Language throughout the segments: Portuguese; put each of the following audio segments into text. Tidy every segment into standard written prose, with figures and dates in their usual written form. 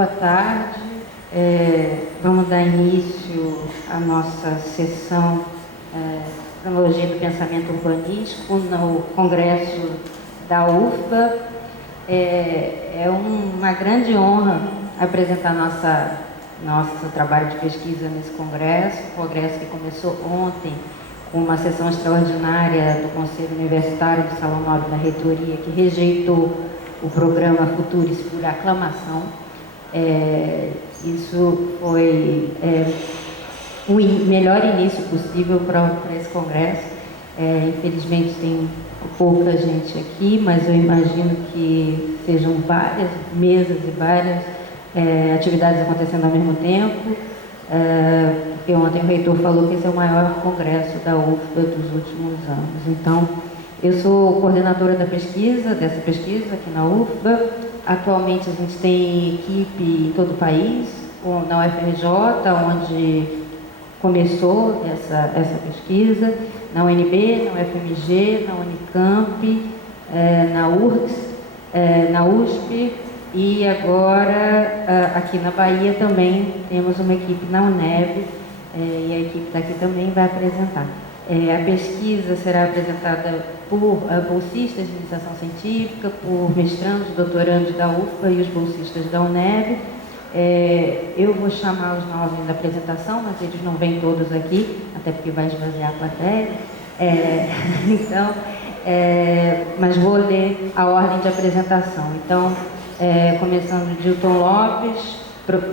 boa tarde. Vamos dar início à nossa sessão Cronologia do Pensamento Urbanístico no Congresso da UFBA. É uma grande honra apresentar nosso trabalho de pesquisa nesse congresso que começou ontem com uma sessão extraordinária do Conselho Universitário do Salão Nobre da Reitoria, que rejeitou o programa Futuris por aclamação. Isso foi o melhor início possível para esse congresso. Infelizmente tem pouca gente aqui, mas eu imagino que sejam várias mesas e várias atividades acontecendo ao mesmo tempo, porque ontem o reitor falou que esse é o maior congresso da UFBA dos últimos anos. Então, eu sou coordenadora dessa pesquisa aqui na UFBA. Atualmente a gente tem equipe em todo o país, na UFRJ, onde começou essa pesquisa, na UNB, na UFMG, na Unicamp, na URGS, na USP, e agora aqui na Bahia também temos uma equipe na UNEB, e a equipe daqui também vai apresentar. A pesquisa será apresentada por bolsistas de iniciação científica, por mestrandos, doutorandos da UFBA e os bolsistas da UNEB. Eu vou chamá-los na ordem da apresentação, mas eles não vêm todos aqui, até porque vai esvaziar a plateia. Mas vou ler a ordem de apresentação. Então, começando Dilton Lopes,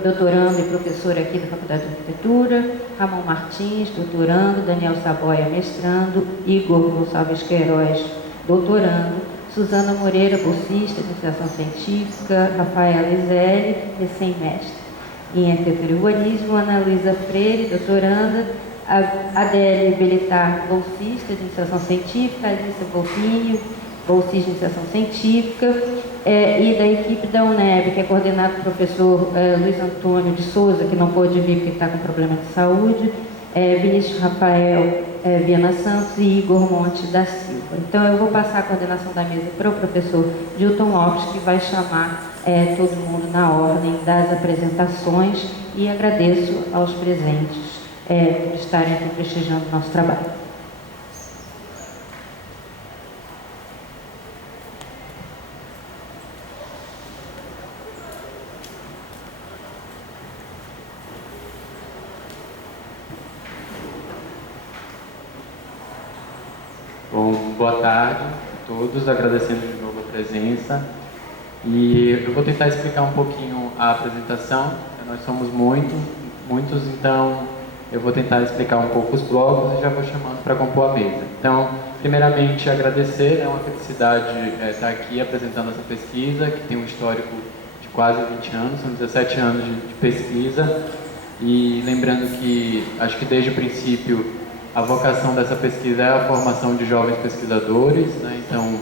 doutorando e professor aqui da Faculdade de Arquitetura, Ramon Martins, doutorando, Daniel Saboia, mestrando, Igor Gonçalves Queiroz, doutorando, Suzana Moreira, bolsista de iniciação científica, Rafaela Izelli, recém-mestre em arquitetura e urbanismo, Ana Luísa Freire, doutoranda, Adélia Belitar, bolsista de iniciação científica, Alissa Volpini, bolsista de iniciação científica, e da equipe da UNEB, que é coordenado pelo professor Luiz Antônio de Souza, que não pôde vir porque está com problema de saúde, Vinícius Rafael Viana Santos e Igor Monte da Silva. Então, eu vou passar a coordenação da mesa para o professor Dilton Lopes, que vai chamar todo mundo na ordem das apresentações, e agradeço aos presentes por estarem aqui prestigiando o nosso trabalho. Boa tarde a todos, agradecendo de novo a presença. E eu vou tentar explicar um pouquinho a apresentação. Nós somos muitos, então eu vou tentar explicar um pouco os blocos e já vou chamando para compor a mesa. Então, primeiramente, agradecer, é uma felicidade estar aqui apresentando essa pesquisa, que tem um histórico de quase 20 anos, são 17 anos de pesquisa. E lembrando que, acho que desde o princípio, a vocação dessa pesquisa é a formação de jovens pesquisadores, né? Então,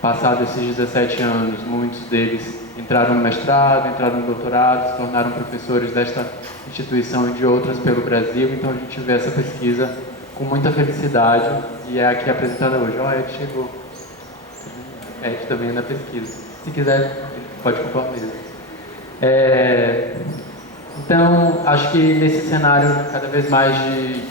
passados esses 17 anos, muitos deles entraram no mestrado, entraram no doutorado, se tornaram professores desta instituição e de outras pelo Brasil. Então, a gente vê essa pesquisa com muita felicidade e é aqui apresentada hoje. Ed chegou. Ed também é da pesquisa. Se quiser, pode compor a mesa. Então, acho que nesse cenário cada vez mais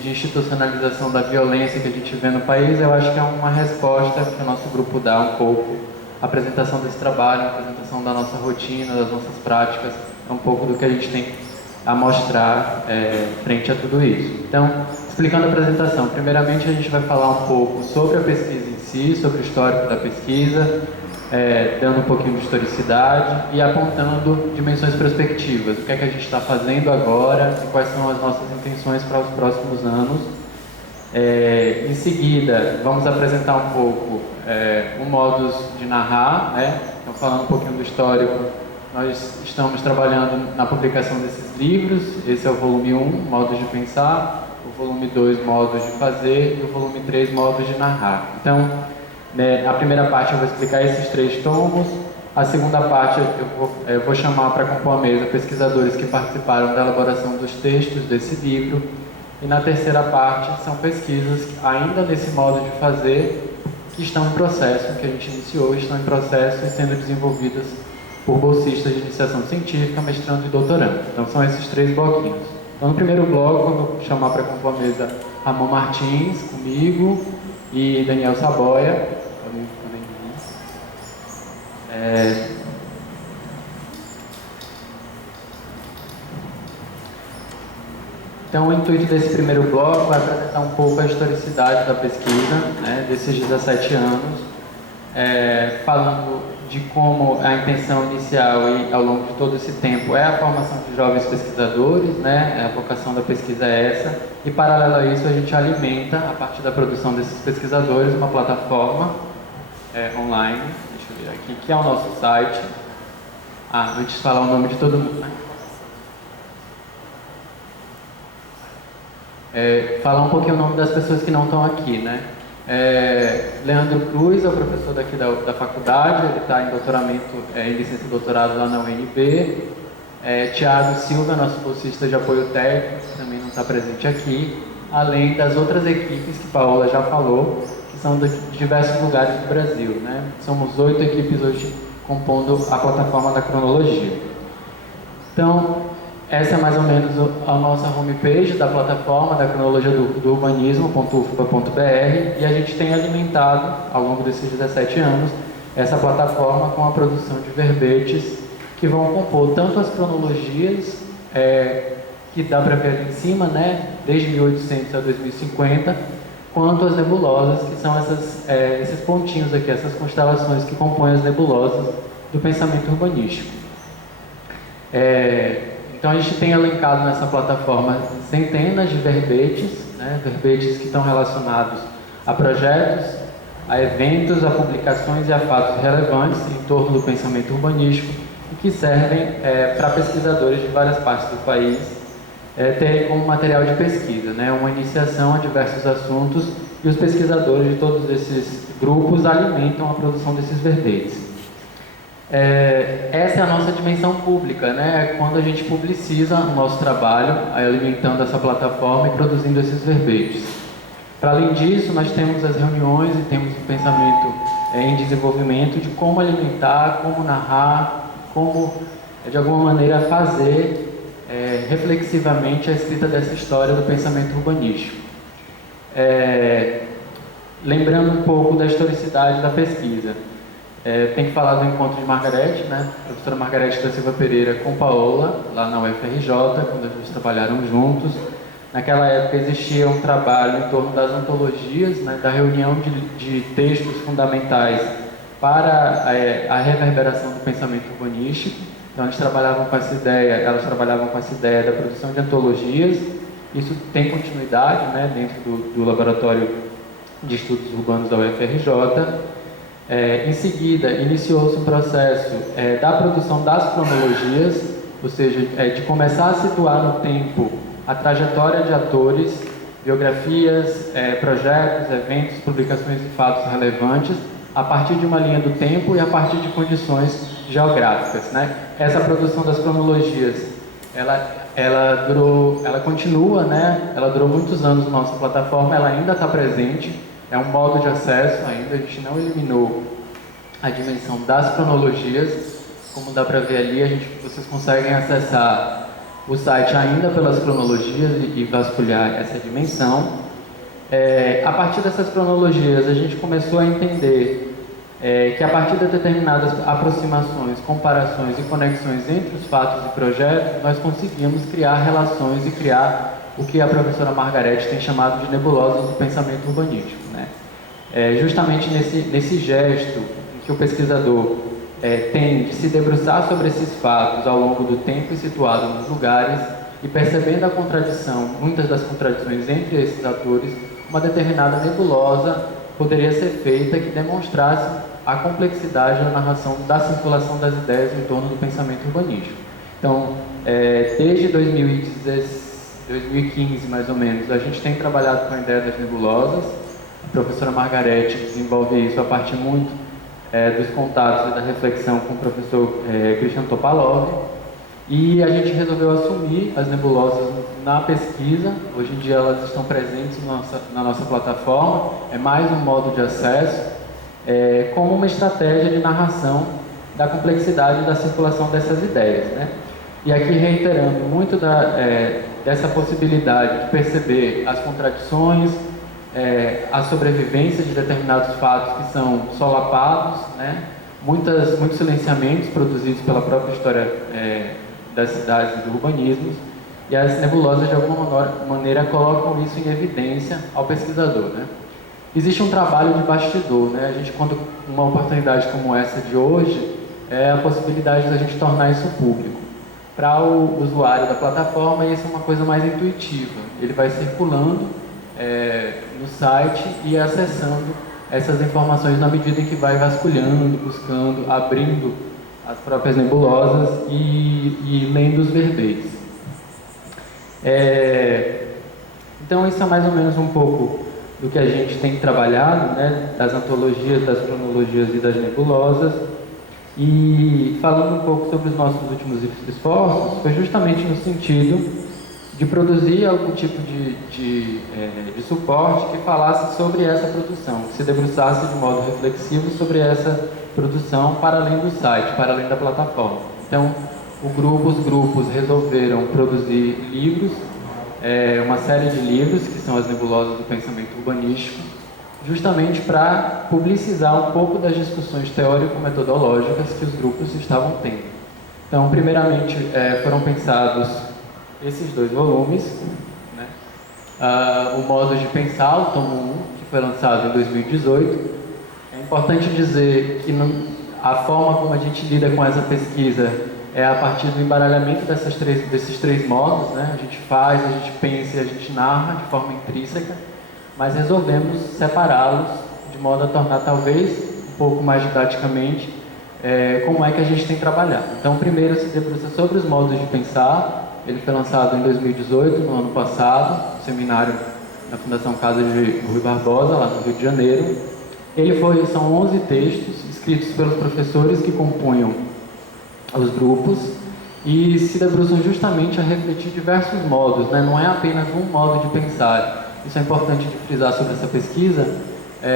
de institucionalização da violência que a gente vê no país, eu acho que é uma resposta que o nosso grupo dá um pouco. A apresentação desse trabalho, a apresentação da nossa rotina, das nossas práticas, é um pouco do que a gente tem a mostrar frente a tudo isso. Então, explicando a apresentação, primeiramente a gente vai falar um pouco sobre a pesquisa em si, sobre o histórico da pesquisa, dando um pouquinho de historicidade e apontando dimensões prospectivas, o que é que a gente está fazendo agora e quais são as nossas intenções para os próximos anos. Em seguida, vamos apresentar um pouco o modus de narrar, né? Então, falando um pouquinho do histórico, nós estamos trabalhando na publicação desses livros. Esse é o volume 1, Modos de Pensar, o volume 2, Modos de Fazer, e o volume 3, Modos de Narrar. Então, a primeira parte eu vou explicar esses 3 tomos. A segunda parte eu vou chamar para compor a mesa pesquisadores que participaram da elaboração dos textos desse livro. E na terceira parte são pesquisas ainda nesse modo de fazer que estão em processo, que a gente iniciou, estão em processo e sendo desenvolvidas por bolsistas de iniciação científica, mestrando e doutorando. Então são esses 3 bloquinhos. Então no primeiro bloco eu vou chamar para compor a mesa Ramon Martins, comigo, e Daniel Saboia. Então, o intuito desse primeiro bloco é apresentar um pouco a historicidade da pesquisa, né, desses 17 anos, falando de como a intenção inicial e ao longo de todo esse tempo é a formação de jovens pesquisadores, né, a vocação da pesquisa é essa, e paralelo a isso a gente alimenta, a partir da produção desses pesquisadores, uma plataforma online, deixa eu ver aqui, que é o nosso site. Antes de falar o nome de todo mundo, né? Falar um pouquinho o nome das pessoas que não estão aqui, né? Leandro Cruz é o professor daqui da faculdade, ele está em doutoramento, em licença e doutorado lá na UNB. Tiago Silva, nosso bolsista de apoio técnico, que também não está presente aqui, além das outras equipes que Paola já falou, que são de diversos lugares do Brasil, né? Somos 8 equipes hoje compondo a plataforma da cronologia. Então, essa é mais ou menos a nossa homepage da plataforma da cronologia do urbanismo.ufpa.br, e a gente tem alimentado, ao longo desses 17 anos, essa plataforma com a produção de verbetes que vão compor tanto as cronologias, que dá para ver ali em cima, né, desde 1800 a 2050, quanto as nebulosas, que são esses pontinhos aqui, essas constelações que compõem as nebulosas do pensamento urbanístico. Então a gente tem elencado nessa plataforma centenas de verbetes, né, verbetes que estão relacionados a projetos, a eventos, a publicações e a fatos relevantes em torno do pensamento urbanístico e que servem para pesquisadores de várias partes do país terem como material de pesquisa, né, uma iniciação a diversos assuntos, e os pesquisadores de todos esses grupos alimentam a produção desses verbetes. Essa é a nossa dimensão pública, né? Quando a gente publiciza o nosso trabalho, alimentando essa plataforma e produzindo esses verbetes. Para além disso, nós temos as reuniões e temos o pensamento em desenvolvimento de como alimentar, como narrar, como, de alguma maneira, fazer reflexivamente a escrita dessa história do pensamento urbanístico. Lembrando um pouco da historicidade da pesquisa. Tem que falar do encontro de Margarete, né? A professora Margarete da Silva Pereira com Paola, lá na UFRJ, quando eles trabalharam juntos. Naquela época existia um trabalho em torno das antologias, né? Da reunião de textos fundamentais para a reverberação do pensamento urbanístico. Então elas trabalhavam com essa ideia da produção de antologias. Isso tem continuidade, né? Dentro do Laboratório de Estudos Urbanos da UFRJ. Em seguida, iniciou-se um processo da produção das cronologias, ou seja, de começar a situar no tempo a trajetória de atores, biografias, projetos, eventos, publicações e fatos relevantes, a partir de uma linha do tempo e a partir de condições geográficas, né? Essa produção das cronologias, ela continua, né? Ela durou muitos anos na nossa plataforma, ela ainda está presente. É um modo de acesso ainda, a gente não eliminou a dimensão das cronologias. Como dá para ver ali, vocês conseguem acessar o site ainda pelas cronologias e vasculhar essa dimensão. A partir dessas cronologias, a gente começou a entender que a partir de determinadas aproximações, comparações e conexões entre os fatos e projetos, nós conseguimos criar relações e criar o que a professora Margarete tem chamado de nebulosas do pensamento urbanístico, né? Justamente nesse gesto em que o pesquisador tem de se debruçar sobre esses fatos ao longo do tempo e situado nos lugares, e percebendo a contradição, muitas das contradições entre esses atores, uma determinada nebulosa poderia ser feita que demonstrasse a complexidade da narração da circulação das ideias em torno do pensamento urbanístico. Então, desde 2015, mais ou menos, a gente tem trabalhado com a ideia das nebulosas. A professora Margarete desenvolve isso a partir muito dos contatos e da reflexão com o professor Christian Topalov. E a gente resolveu assumir as nebulosas na pesquisa. Hoje em dia elas estão presentes na nossa plataforma. É mais um modo de acesso, como uma estratégia de narração da complexidade da circulação dessas ideias, né? E aqui reiterando muito dessa possibilidade de perceber as contradições, a sobrevivência de determinados fatos que são solapados, né? Muitos silenciamentos produzidos pela própria história das cidades e do urbanismo, e as nebulosas de alguma maneira colocam isso em evidência ao pesquisador, né? Existe um trabalho de bastidor, né? A gente, quando uma oportunidade como essa de hoje, é a possibilidade de a gente tornar isso público. Para o usuário da plataforma, isso é uma coisa mais intuitiva. Ele vai circulando no site e acessando essas informações na medida em que vai vasculhando, buscando, abrindo as próprias nebulosas e lendo os verbetes. Então, isso é mais ou menos um pouco do que a gente tem trabalhado, né, das antologias, das cronologias e das nebulosas. E falando um pouco sobre os nossos últimos esforços, foi justamente no sentido de produzir algum tipo de suporte que falasse sobre essa produção, que se debruçasse de modo reflexivo sobre essa produção para além do site, para além da plataforma. Então, os grupos resolveram produzir livros, uma série de livros, que são as nebulosas do pensamento urbanístico, justamente para publicizar um pouco das discussões teórico-metodológicas que os grupos estavam tendo. Então, primeiramente, foram pensados esses 2 volumes, né? O Modo de Pensar, o tomo 1, que foi lançado em 2018. É importante dizer que a forma como a gente lida com essa pesquisa é a partir do embaralhamento desses três modos, né? A gente faz, a gente pensa e a gente narra de forma intrínseca, mas resolvemos separá-los de modo a tornar talvez um pouco mais didaticamente como é que a gente tem trabalhado. Então, primeiro se debruça sobre os modos de pensar. Ele foi lançado em 2018, no ano passado, no seminário na Fundação Casa de Rui Barbosa, lá no Rio de Janeiro. São 11 textos escritos pelos professores que compunham os grupos e se debruçam justamente a refletir diversos modos, né? Não é apenas um modo de pensar. Isso é importante de frisar sobre essa pesquisa,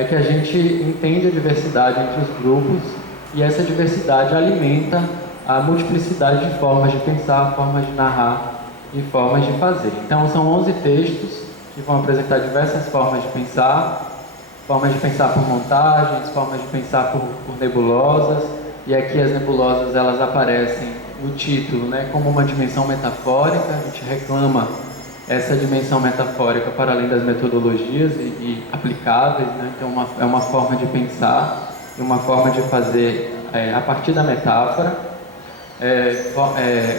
que a gente entende a diversidade entre os grupos e essa diversidade alimenta a multiplicidade de formas de pensar, formas de narrar e formas de fazer. Então, são 11 textos que vão apresentar diversas formas de pensar por montagens, formas de pensar por nebulosas, e aqui as nebulosas elas aparecem no título, né, como uma dimensão metafórica. A gente reclama essa dimensão metafórica para além das metodologias e aplicáveis, né? Então, é uma forma de pensar e uma forma de fazer a partir da metáfora.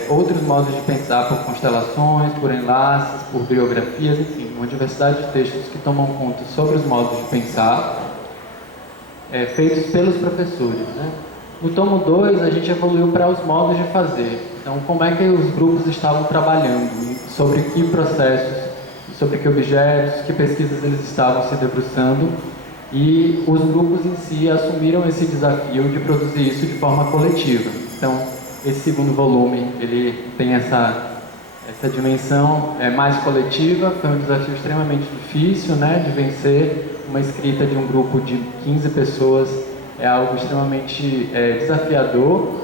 Outros modos de pensar por constelações, por enlaces, por biografias, enfim, uma diversidade de textos que tomam conta sobre os modos de pensar, feitos pelos professores, né? No tomo 2, a gente evoluiu para os modos de fazer. Então, como é que os grupos estavam trabalhando, sobre que processos, sobre que objetos, que pesquisas eles estavam se debruçando, e os grupos em si assumiram esse desafio de produzir isso de forma coletiva. Então, esse segundo volume, ele tem essa dimensão mais coletiva. Foi um desafio extremamente difícil, né, de vencer uma escrita de um grupo de 15 pessoas. É algo extremamente desafiador.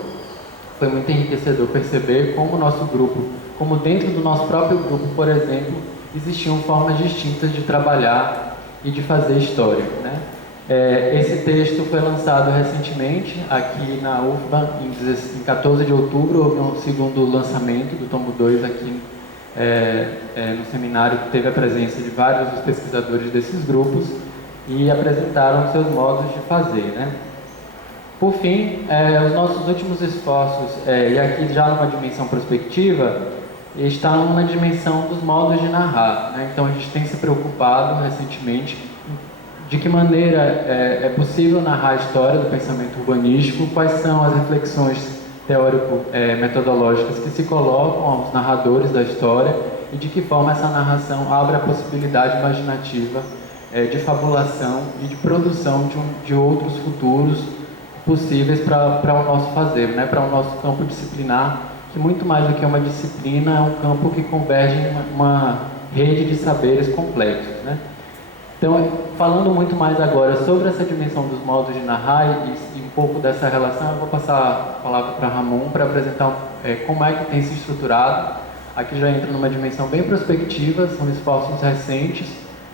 Foi muito enriquecedor perceber como o nosso grupo, como dentro do nosso próprio grupo, por exemplo, existiam formas distintas de trabalhar e de fazer história, né? Esse texto foi lançado recentemente aqui na UFBA, em 14 de outubro, houve um segundo lançamento do tomo 2 aqui no seminário, que teve a presença de vários dos pesquisadores desses grupos e apresentaram seus modos de fazer, né? Por fim, os nossos últimos esforços, e aqui já numa dimensão prospectiva, estão na dimensão dos modos de narrar, né? Então a gente tem se preocupado recentemente de que maneira é possível narrar a história do pensamento urbanístico, quais são as reflexões teórico-metodológicas que se colocam aos narradores da história e de que forma essa narração abre a possibilidade imaginativa de fabulação e de produção de outros futuros possíveis para o nosso fazer, né? Para o nosso campo disciplinar, que muito mais do que uma disciplina é um campo que converge em uma rede de saberes complexos, né? Então, falando muito mais agora sobre essa dimensão dos modos de narrar e um pouco dessa relação, eu vou passar a palavra para Ramon para apresentar como é que tem se estruturado. Aqui já entra numa dimensão bem prospectiva, são esforços recentes,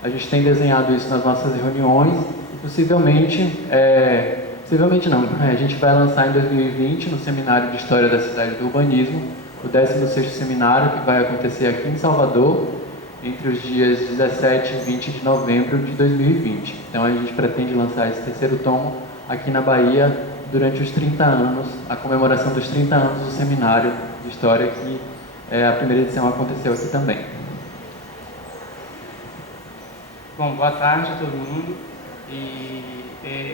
a gente tem desenhado isso nas nossas reuniões e possivelmente não, a gente vai lançar em 2020 no Seminário de História da Cidade e do Urbanismo, o 16º seminário que vai acontecer aqui em Salvador, entre os dias 17 e 20 de novembro de 2020. Então a gente pretende lançar esse terceiro tomo aqui na Bahia durante os 30 anos, a comemoração dos 30 anos do Seminário de História, que a primeira edição aconteceu aqui também. Bom, boa tarde a todo mundo.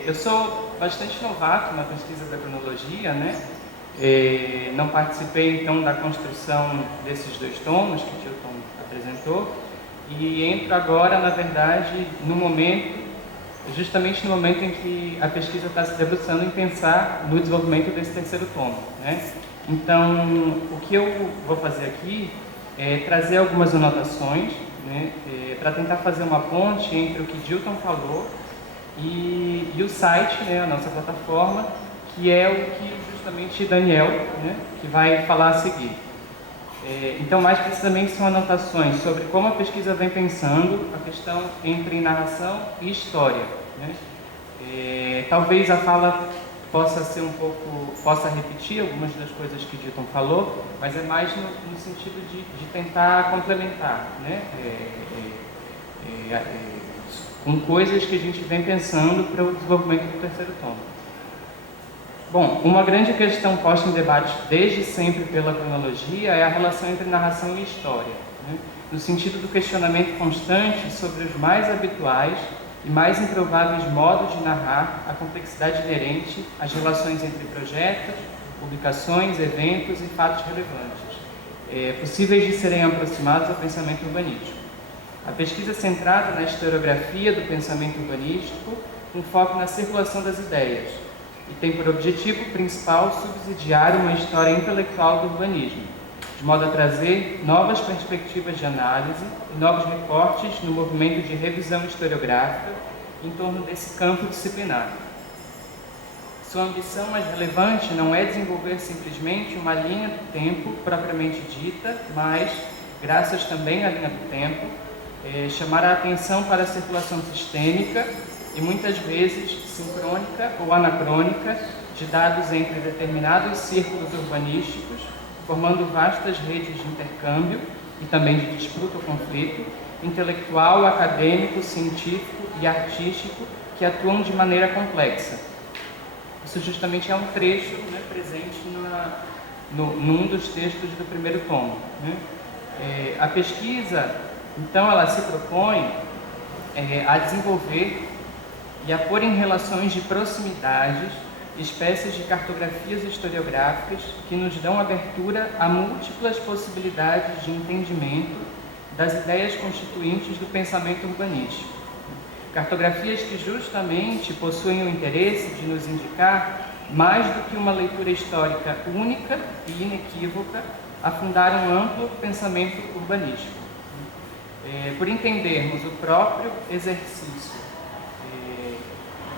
Eu sou bastante novato na pesquisa da cronologia, né? Não participei então da construção desses 2 tomos que o Dilton apresentou e entro agora, na verdade, justamente no momento em que a pesquisa está se debruçando em pensar no desenvolvimento desse terceiro tomo, né? Então, o que eu vou fazer aqui é trazer algumas anotações, né, para tentar fazer uma ponte entre o que Dilton falou e o site, né, a nossa plataforma, que é o que justamente Daniel, né, que vai falar a seguir. Então, mais precisamente, são anotações sobre como a pesquisa vem pensando a questão entre narração e história, né? Talvez a fala possa repetir algumas das coisas que Dilton falou, mas é mais no sentido de tentar complementar, né? Com coisas que a gente vem pensando para o desenvolvimento do terceiro tomo. Bom, uma grande questão posta em debate desde sempre pela cronologia é a relação entre narração e história, né? No sentido do questionamento constante sobre os mais habituais e mais improváveis modos de narrar a complexidade inerente às relações entre projetos, publicações, eventos e fatos relevantes, possíveis de serem aproximados ao pensamento urbanístico. A pesquisa centrada na historiografia do pensamento urbanístico, com foco na circulação das ideias, e tem por objetivo principal subsidiar uma história intelectual do urbanismo, de modo a trazer novas perspectivas de análise e novos recortes no movimento de revisão historiográfica em torno desse campo disciplinar. Sua ambição mais relevante não é desenvolver simplesmente uma linha do tempo propriamente dita, mas, graças também à linha do tempo, chamar a atenção para a circulação sistêmica e muitas vezes sincrônica ou anacrônica de dados entre determinados círculos urbanísticos, formando vastas redes de intercâmbio e também de disputa ou conflito intelectual, acadêmico, científico e artístico que atuam de maneira complexa. Isso justamente é um trecho, né, presente num dos textos do primeiro tomo, né? A pesquisa, então, ela se propõe a desenvolver e a pôr em relações de proximidades espécies de cartografias historiográficas que nos dão abertura a múltiplas possibilidades de entendimento das ideias constituintes do pensamento urbanístico. Cartografias que justamente possuem o interesse de nos indicar, mais do que uma leitura histórica única e inequívoca, a fundar um amplo pensamento urbanístico. Por entendermos o próprio exercício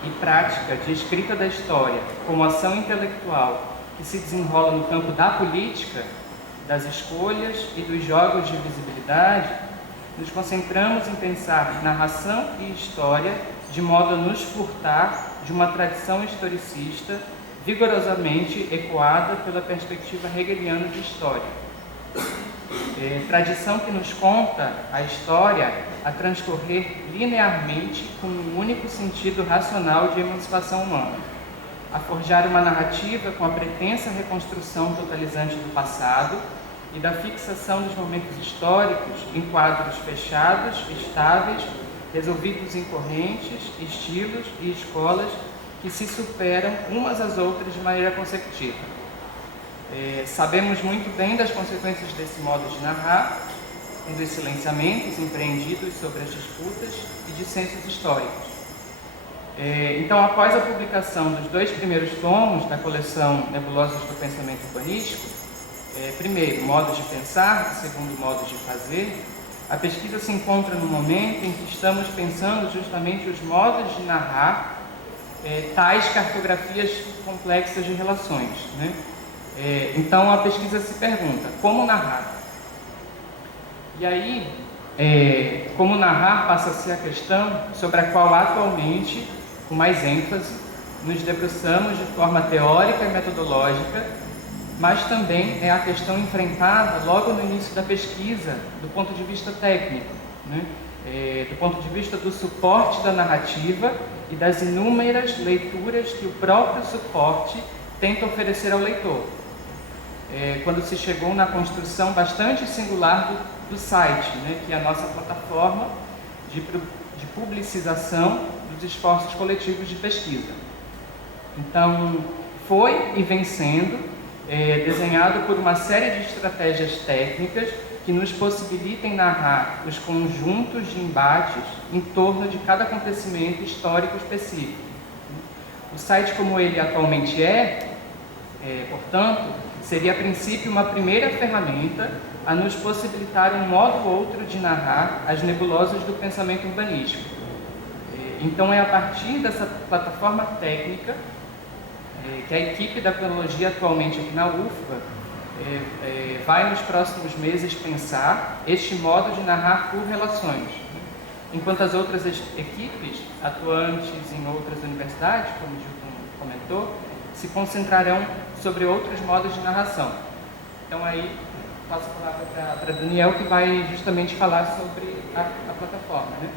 e prática de escrita da história como ação intelectual que se desenrola no campo da política, das escolhas e dos jogos de visibilidade, nos concentramos em pensar narração e história de modo a nos furtar de uma tradição historicista vigorosamente ecoada pela perspectiva hegeliana de história. Tradição que nos conta a história a transcorrer linearmente com um único sentido racional de emancipação humana, a forjar uma narrativa com a pretensa reconstrução totalizante do passado e da fixação dos momentos históricos em quadros fechados, estáveis, resolvidos em correntes, estilos e escolas que se superam umas às outras de maneira consecutiva. Sabemos muito bem das consequências desse modo de narrar, dos silenciamentos empreendidos sobre as disputas e dissensos históricos. Então, após a publicação dos 2 primeiros tomos da coleção Nebulosas do Pensamento Urbanístico, primeiro, modos de pensar, segundo, modos de fazer, A pesquisa se encontra no momento em que estamos pensando justamente os modos de narrar tais cartografias complexas de relações, né? Então a pesquisa se pergunta, como narrar? E aí, como narrar passa a ser a questão sobre a qual atualmente, com mais ênfase, nos debruçamos de forma teórica e metodológica, mas também é a questão enfrentada logo no início da pesquisa, do ponto de vista técnico, né? Do ponto de vista do suporte da narrativa e das inúmeras leituras que o próprio suporte tenta oferecer ao leitor. Quando se chegou na construção bastante singular do site, né, que é a nossa plataforma de publicização dos esforços coletivos de pesquisa. Então, foi e vem sendo desenhado por uma série de estratégias técnicas que nos possibilitem narrar os conjuntos de embates em torno de cada acontecimento histórico específico. O site como ele atualmente portanto, seria a princípio uma primeira ferramenta a nos possibilitar um modo ou outro de narrar as nebulosas do pensamento urbanístico. Então é a partir dessa plataforma técnica que a equipe da cronologia atualmente aqui na UFBA vai nos próximos meses pensar este modo de narrar por relações. Enquanto as outras equipes atuantes em outras universidades, como o Gilton comentou, se concentrarão sobre outros modos de narração. Então aí passo a palavra para Daniel, que vai justamente falar sobre a plataforma, né?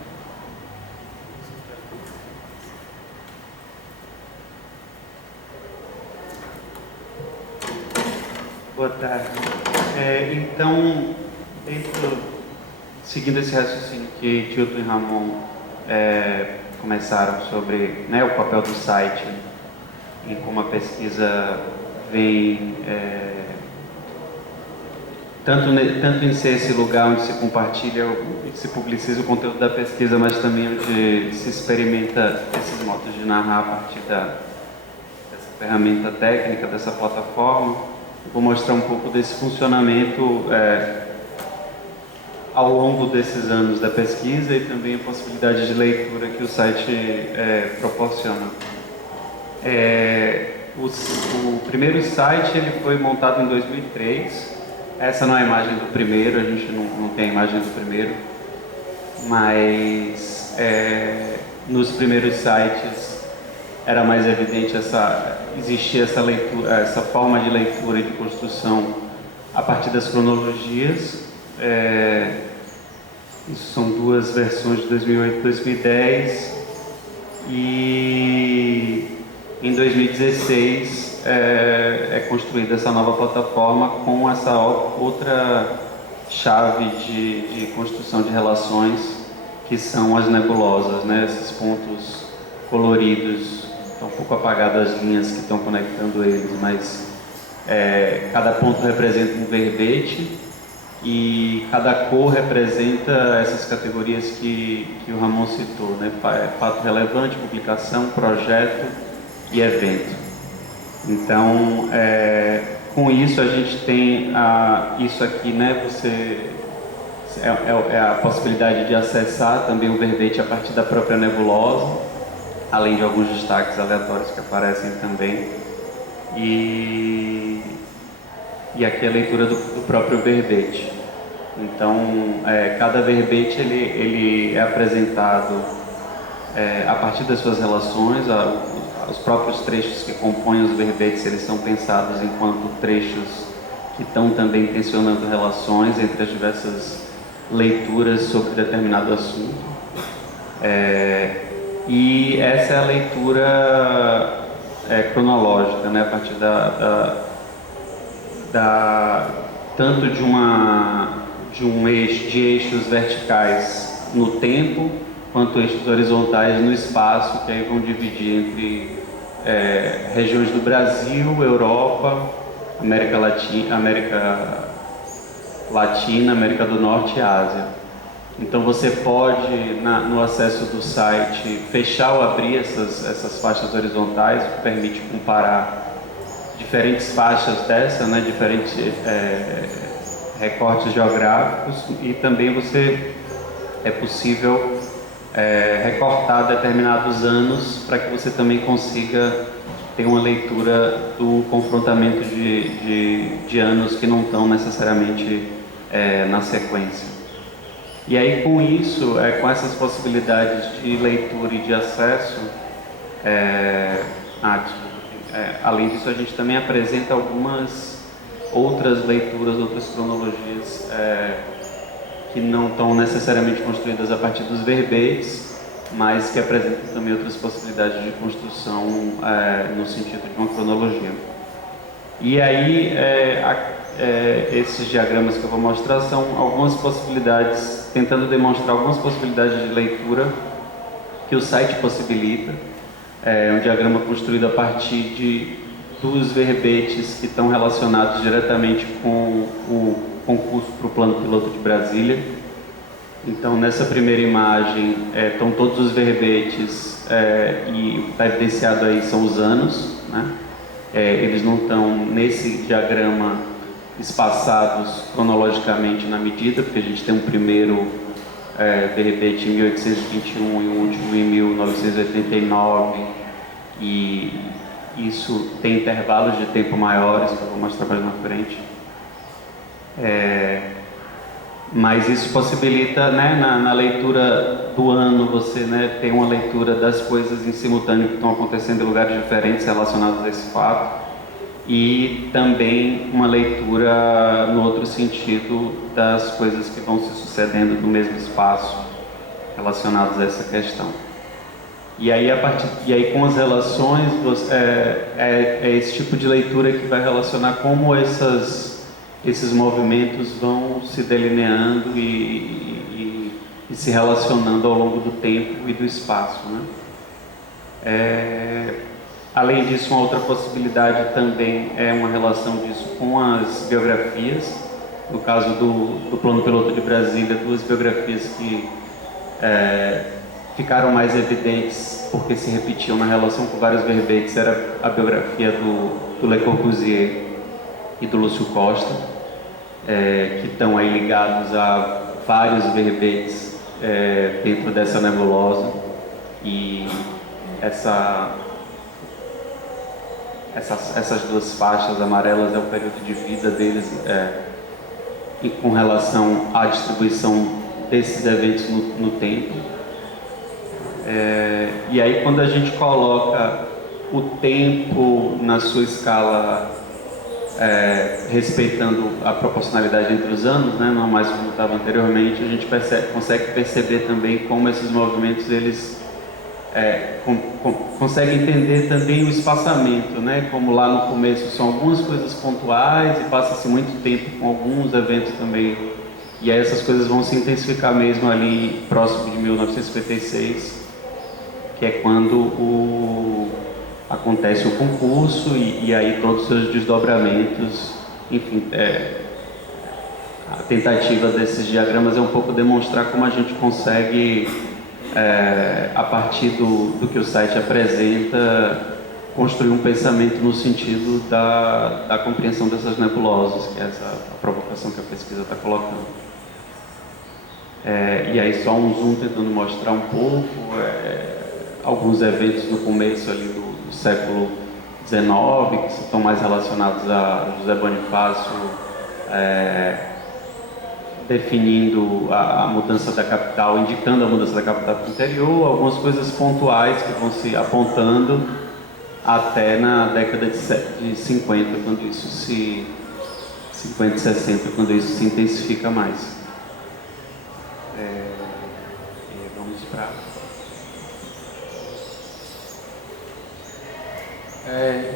Boa tarde. Então, seguindo esse raciocínio que Gilton e Ramon começaram sobre, né, o papel do site em como a pesquisa vem tanto em ser esse lugar onde se compartilha e se publiciza o conteúdo da pesquisa, mas também onde se experimenta esses modos de narrar a partir dessa ferramenta técnica, dessa plataforma. Vou mostrar um pouco desse funcionamento ao longo desses anos da pesquisa e também a possibilidade de leitura que o site proporciona. O primeiro site ele foi montado em 2003. Essa não é a imagem do primeiro, a gente não tem a imagem do primeiro, mas nos primeiros sites era mais evidente existia essa leitura, essa forma de leitura e de construção a partir das cronologias. Isso são duas versões de 2008 e 2010, e em 2016 é construída essa nova plataforma com essa outra chave de construção de relações, que são as nebulosas, né? Esses pontos coloridos. Estão um pouco apagadas as linhas que estão conectando eles, mas cada ponto representa um verbete e cada cor representa essas categorias que o Ramon citou, né? Fato relevante, publicação, projeto e evento. Então, com isso a gente tem isso aqui, né? É a possibilidade de acessar também o verbete a partir da própria nebulosa, além de alguns destaques aleatórios que aparecem também. E aqui a leitura do próprio verbete. Então, cada verbete ele é apresentado a partir das suas relações. Os próprios trechos que compõem os verbetes, eles são pensados enquanto trechos que estão também tensionando relações entre as diversas leituras sobre determinado assunto. E essa é a leitura cronológica, né? A partir tanto de eixos verticais no tempo, quanto eixos horizontais no espaço, que aí vão dividir entre regiões do Brasil, Europa, América Latina, América do Norte e Ásia. Então você pode, no acesso do site, fechar ou abrir essas faixas horizontais, o que permite comparar diferentes faixas dessa, né, diferentes recortes geográficos, e também é possível recortar determinados anos para que você também consiga ter uma leitura do confrontamento de anos que não estão necessariamente na sequência. E aí, com isso, com essas possibilidades de leitura e de acesso, além disso, a gente também apresenta algumas outras leituras, outras cronologias que não estão necessariamente construídas a partir dos verbetes, mas que apresentam também outras possibilidades de construção no sentido de uma cronologia. E aí, esses diagramas que eu vou mostrar são algumas possibilidades, tentando demonstrar algumas possibilidades de leitura que o site possibilita. É um diagrama construído a partir dos verbetes que estão relacionados diretamente com o concurso para o Plano Piloto de Brasília. Então, nessa primeira imagem, estão todos os verbetes e está evidenciado aí são os anos, né? Eles não estão nesse diagrama espaçados cronologicamente na medida, porque a gente tem um primeiro verbete em 1821 e um último em 1989, e isso tem intervalos de tempo maiores, que eu vou mostrar mais na frente. Mas isso possibilita, né, na leitura do ano, você, né, tem uma leitura das coisas em simultâneo que estão acontecendo em lugares diferentes relacionados a esse fato, e também uma leitura no outro sentido das coisas que vão se sucedendo no mesmo espaço relacionadas a essa questão. E aí com as relações, esse tipo de leitura que vai relacionar como esses movimentos vão se delineando e se relacionando ao longo do tempo e do espaço, né? Além disso, uma outra possibilidade também é uma relação disso com as biografias. No caso do Plano Piloto de Brasília, duas biografias que ficaram mais evidentes porque se repetiam na relação com vários verbetes, era a biografia do Le Corbusier e do Lúcio Costa, que estão aí ligados a vários verbetes dentro dessa nebulosa, e essas duas faixas amarelas é o período de vida deles e com relação à distribuição desses eventos no tempo. E aí, quando a gente coloca o tempo na sua escala, respeitando a proporcionalidade entre os anos, né, não mais como estava anteriormente, a gente consegue perceber também como esses movimentos eles conseguem entender também o espaçamento, né, como lá no começo são algumas coisas pontuais e passa-se muito tempo com alguns eventos também, e aí essas coisas vão se intensificar mesmo ali próximo de 1956, que é quando acontece o concurso e aí todos os seus desdobramentos, enfim, a tentativa desses diagramas é um pouco demonstrar como a gente consegue, a partir do que o site apresenta, construir um pensamento no sentido da compreensão dessas nebulosas, que é a provocação que a pesquisa está colocando. E aí só um zoom tentando mostrar um pouco alguns eventos no começo ali do século XIX, que estão mais relacionados a José Bonifácio, definindo a mudança da capital, indicando a mudança da capital para o interior, algumas coisas pontuais que vão se apontando até na década de 50, quando isso 50 e 60, quando isso se intensifica mais. Vamos para...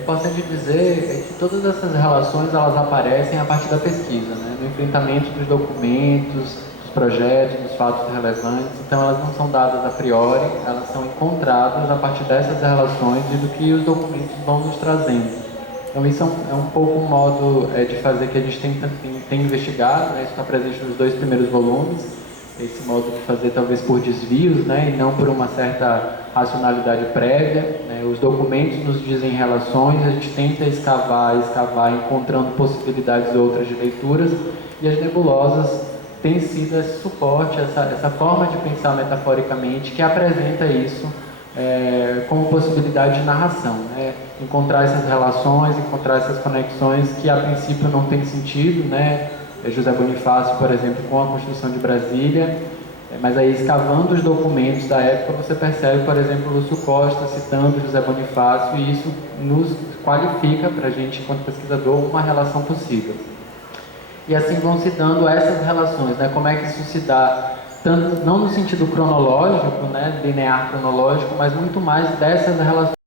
Importante dizer que todas essas relações elas aparecem a partir da pesquisa, né? No enfrentamento dos documentos, dos projetos, dos fatos relevantes. Então elas não são dadas a priori, elas são encontradas a partir dessas relações e do que os documentos vão nos trazendo. Então isso é um pouco um modo de fazer que a gente tem investigado, né? Isso está presente nos 2 primeiros volumes, esse modo de fazer talvez por desvios, né, e não por uma certa racionalidade prévia, né? Os documentos nos dizem relações, a gente tenta escavar, encontrando possibilidades outras de leituras, e as nebulosas têm sido esse suporte, essa forma de pensar metaforicamente que apresenta isso como possibilidade de narração, né? Encontrar essas relações, encontrar essas conexões que a princípio não tem sentido, né? José Bonifácio, por exemplo, com a Constituição de Brasília, mas aí escavando os documentos da época você percebe, por exemplo, Lúcio Costa citando José Bonifácio, e isso nos qualifica para a gente, enquanto pesquisador, uma relação possível. E assim vão se dando essas relações, né? Como é que isso se dá, tanto, não no sentido cronológico, né, linear cronológico, mas muito mais dessas relações